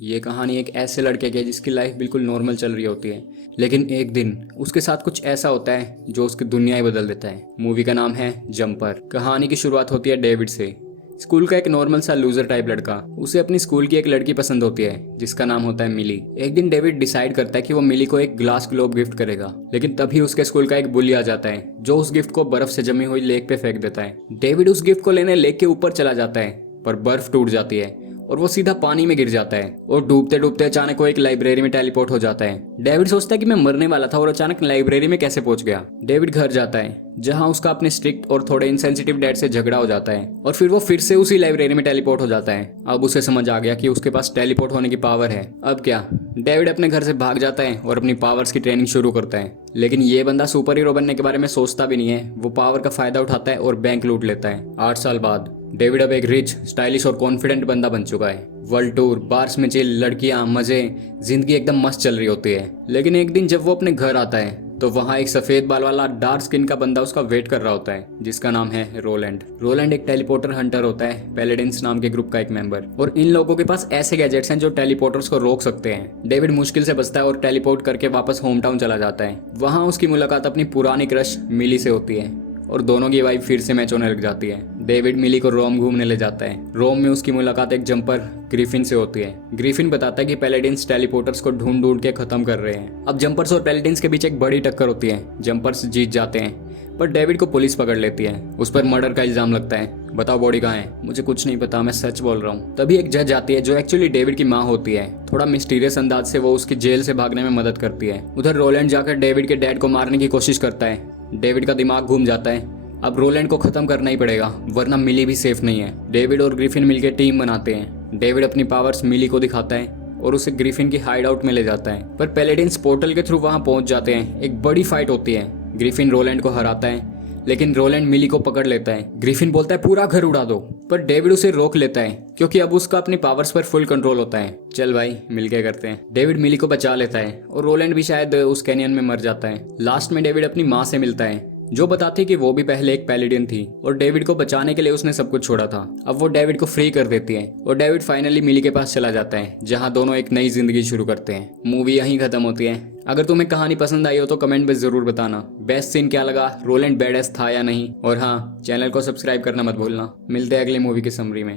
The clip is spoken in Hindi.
ये कहानी एक ऐसे लड़के की है जिसकी लाइफ बिल्कुल नॉर्मल चल रही होती है, लेकिन एक दिन उसके साथ कुछ ऐसा होता है जो उसकी दुनिया ही बदल देता है। मूवी का नाम है जंपर। कहानी की शुरुआत होती है डेविड से। स्कूल का एक नॉर्मल सा लूजर टाइप लड़का, उसे अपनी स्कूल की एक लड़की पसंद होती है जिसका नाम होता है मिली। एक दिन डेविड डिसाइड करता है कि वो मिली को एक ग्लास ग्लोब गिफ्ट करेगा, लेकिन तभी उसके स्कूल का एक बुली आ जाता है जो उस गिफ्ट को बर्फ से जमी हुई लेक पे फेंक देता है। डेविड उस गिफ्ट को लेने लेक के ऊपर चला जाता है, पर बर्फ टूट जाती है और वो सीधा पानी में गिर जाता है और डूबते डूबते अचानक वो एक लाइब्रेरी में टेलीपोर्ट हो जाता है। डेविड सोचता है कि मैं मरने वाला था और अचानक लाइब्रेरी में कैसे पहुंच गया। डेविड घर जाता है जहां उसका अपने स्ट्रिक्ट और थोड़े इनसेंसिटिव डैड से झगड़ा हो जाता है और फिर वो फिर से उसी लाइब्रेरी में टेलीपोर्ट हो जाता है। अब उसे समझ आ गया कि उसके पास टेलीपोर्ट होने की पावर है। अब क्या, डेविड अपने घर से भाग जाता है और अपनी पावर्स की ट्रेनिंग शुरू करता है। लेकिन ये बंदा सुपर हीरो बनने के बारे में सोचता भी नहीं है। वो पावर का फायदा उठाता है और बैंक लूट लेता है। 8 साल बाद डेविड अब एक रिच, स्टाइलिश और कॉन्फिडेंट बंदा बन चुका है। वर्ल्ड टूर, बार्स में चिल, लड़कियां, मजे, जिंदगी एकदम मस्त चल रही होती है। लेकिन एक दिन जब वो अपने घर आता है तो वहाँ एक सफेद बाल वाला डार्क स्किन का बंदा उसका वेट कर रहा होता है जिसका नाम है रोलैंड। रोलैंड एक टेलीपोर्टर हंटर होता है, पैलेडिन्स नाम के ग्रुप का एक मेंबर, और इन लोगों के पास ऐसे गैजेट्स हैं जो टेलीपोर्टर्स को रोक सकते हैं। डेविड मुश्किल से बचता है और टेलीपोर्ट करके वापस होम टाउन चला जाता है। वहाँ उसकी मुलाकात अपनी पुरानी क्रश मिली से होती है और दोनों की वाइफ फिर से मैच होने लग जाती है। डेविड मिली को रोम घूमने ले जाता है। रोम में उसकी मुलाकात एक जंपर ग्रिफिन से होती है। ग्रिफिन बताता है कि पैलेडिन्स टेलीपोर्टर्स को ढूंढ ढूंढ के खत्म कर रहे हैं। अब जंपर्स और पैलेडिन्स के बीच एक बड़ी टक्कर होती है। जंपर्स जीत जाते हैं पर डेविड को पुलिस पकड़ लेती है। उस पर मर्डर का इल्जाम लगता है। बताओ बॉडी कहाँ है? मुझे कुछ नहीं पता, मैं सच बोल रहा हूँ। तभी एक जज आती है जो एक्चुअली डेविड की माँ होती है। थोड़ा मिस्टीरियस अंदाज से वो उसकी जेल से भागने में मदद करती है। उधर रोलैंड जाकर डेविड के डैड को मारने की कोशिश करता है। डेविड का दिमाग घूम जाता है। अब रोलैंड को खत्म करना ही पड़ेगा वरना मिली भी सेफ नहीं है। डेविड और ग्रिफिन मिलकर टीम बनाते हैं। डेविड अपनी पावर्स मिली को दिखाता है और उसे ग्रिफिन की हाइड आउट में ले जाता है, पर पैलेडिन्स पोर्टल के थ्रू वहां पहुंच जाते हैं। एक बड़ी फाइट होती है। ग्रिफिन रोलैंड को हराता है, लेकिन रोलैंड मिली को पकड़ लेता है। ग्रिफिन बोलता है पूरा घर उड़ा दो, पर डेविड उसे रोक लेता है क्योंकि अब उसका अपनी पावर्स पर फुल कंट्रोल होता है। चल भाई मिलके करते हैं। डेविड मिली को बचा लेता है और रोलैंड भी शायद उस कैनियन में मर जाता है। लास्ट में डेविड अपनी माँ से मिलता है जो बताती है कि वो भी पहले एक पैलेडियन थी और डेविड को बचाने के लिए उसने सब कुछ छोड़ा था। अब वो डेविड को फ्री कर देती है और डेविड फाइनली मिली के पास चला जाता है जहां दोनों एक नई जिंदगी शुरू करते हैं। मूवी यहीं खत्म होती है। अगर तुम्हें कहानी पसंद आई हो तो कमेंट में जरूर बताना बेस्ट सीन क्या लगा, रोलैंड बेडेस था या नहीं, और हाँ, चैनल को सब्सक्राइब करना मत भूलना। मिलते हैं अगली मूवी की समरी में।